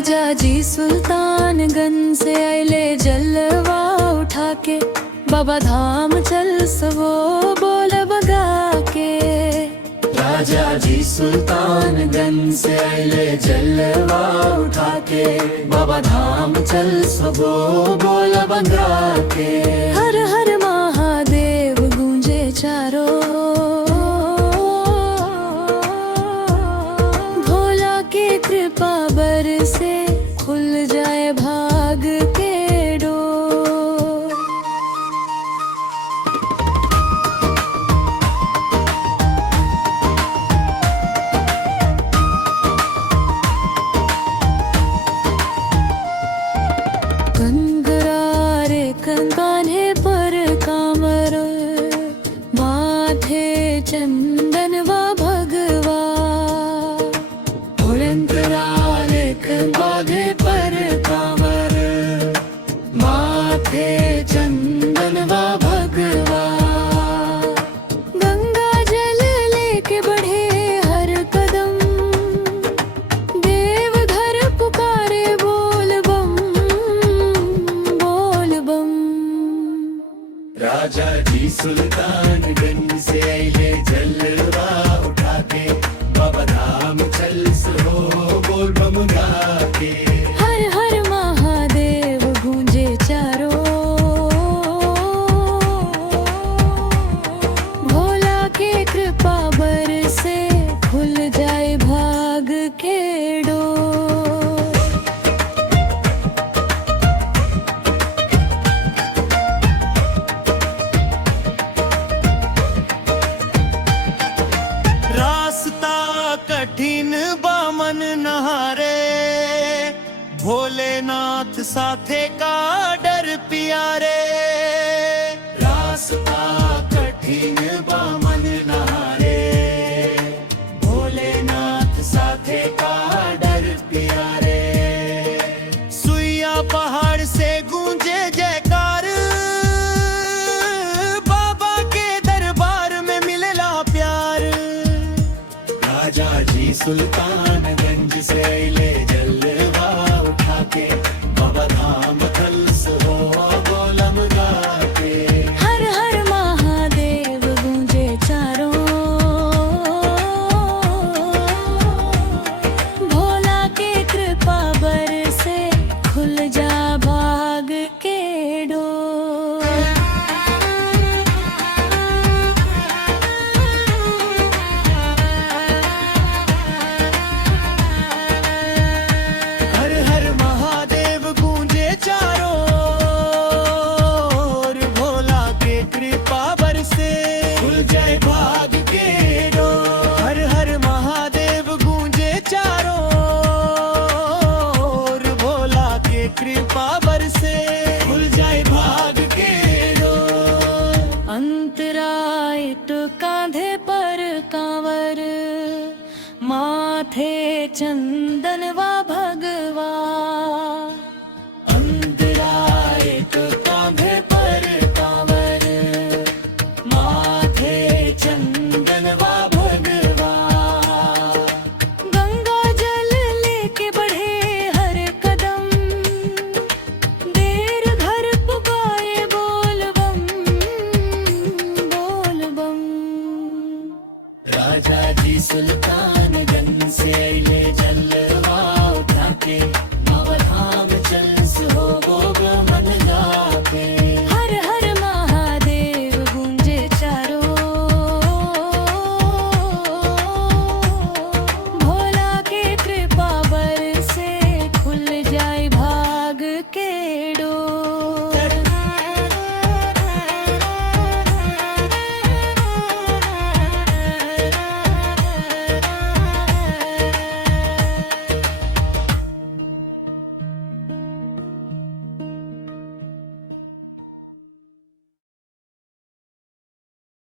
राजा जी सुल्तानगंज से आइले जलवा उठा के, बाबा धाम चल सबो बोल बगा के। राजा जी सुल्तानगंज से आइले जलवा उठा के, बाबा धाम चल सबो बोल बगा के। हर हर महादेव गूंजे चारों, भोला के कृपा बरसे खुल जाए भाग के डोर। कंगरारे कान्हे पर कामर, माथे चंदन व भगवा। अंतराले कान्हे पर कामर, माथे चंदन व भगवा। गंगा जल लेके बढ़े हर कदम, देवघर पुकारे बोल बम बोल बम। राजा जी सुल्तानगंज से आइले जलवा उठा के, बाबा धाम चल सो बोल बम गा के। हर हर महादेव गूंजे चारों, भोला के कृपा बरसे खुल जाए भाग के डोर। रास्ता कठिन बामन नहारे, भोलेनाथ साथे का डर प्यारे। रास्ता कठिन बामन नहारे, भोलेनाथ साथे का डर प्यारे। सुइया पहाड़ से गूंजे जयकार, बाबा के दरबार में मिलेला प्यार। राजा जी सुल्तानगंज से आइले जलवा उठा के, बाबा धाम चल सो बोलम गा के। हर हर महादेव गूंजे चारों, भोला के कृपा बरसे खुल जा भाग के डोर। हर हर महादेव गूंजे चारों ओर, भोला के कृपा बरसे खुल जाए भाग के डोर। हर हर महादेव गूंजे चारों ओर, भोला के कृपा बरसे खुल जाए भाग के डोर। अंतराय तो कांधे पर कांवर, माथे चंदन व भगवा। अंतराय तो कांधे पर कांवर, माथे चंदन व भगवा। गंगा जल लेके बढ़े हर कदम, देर घर पुकारे बोल बम बोल बम। राजा जी सुल्तानगंज से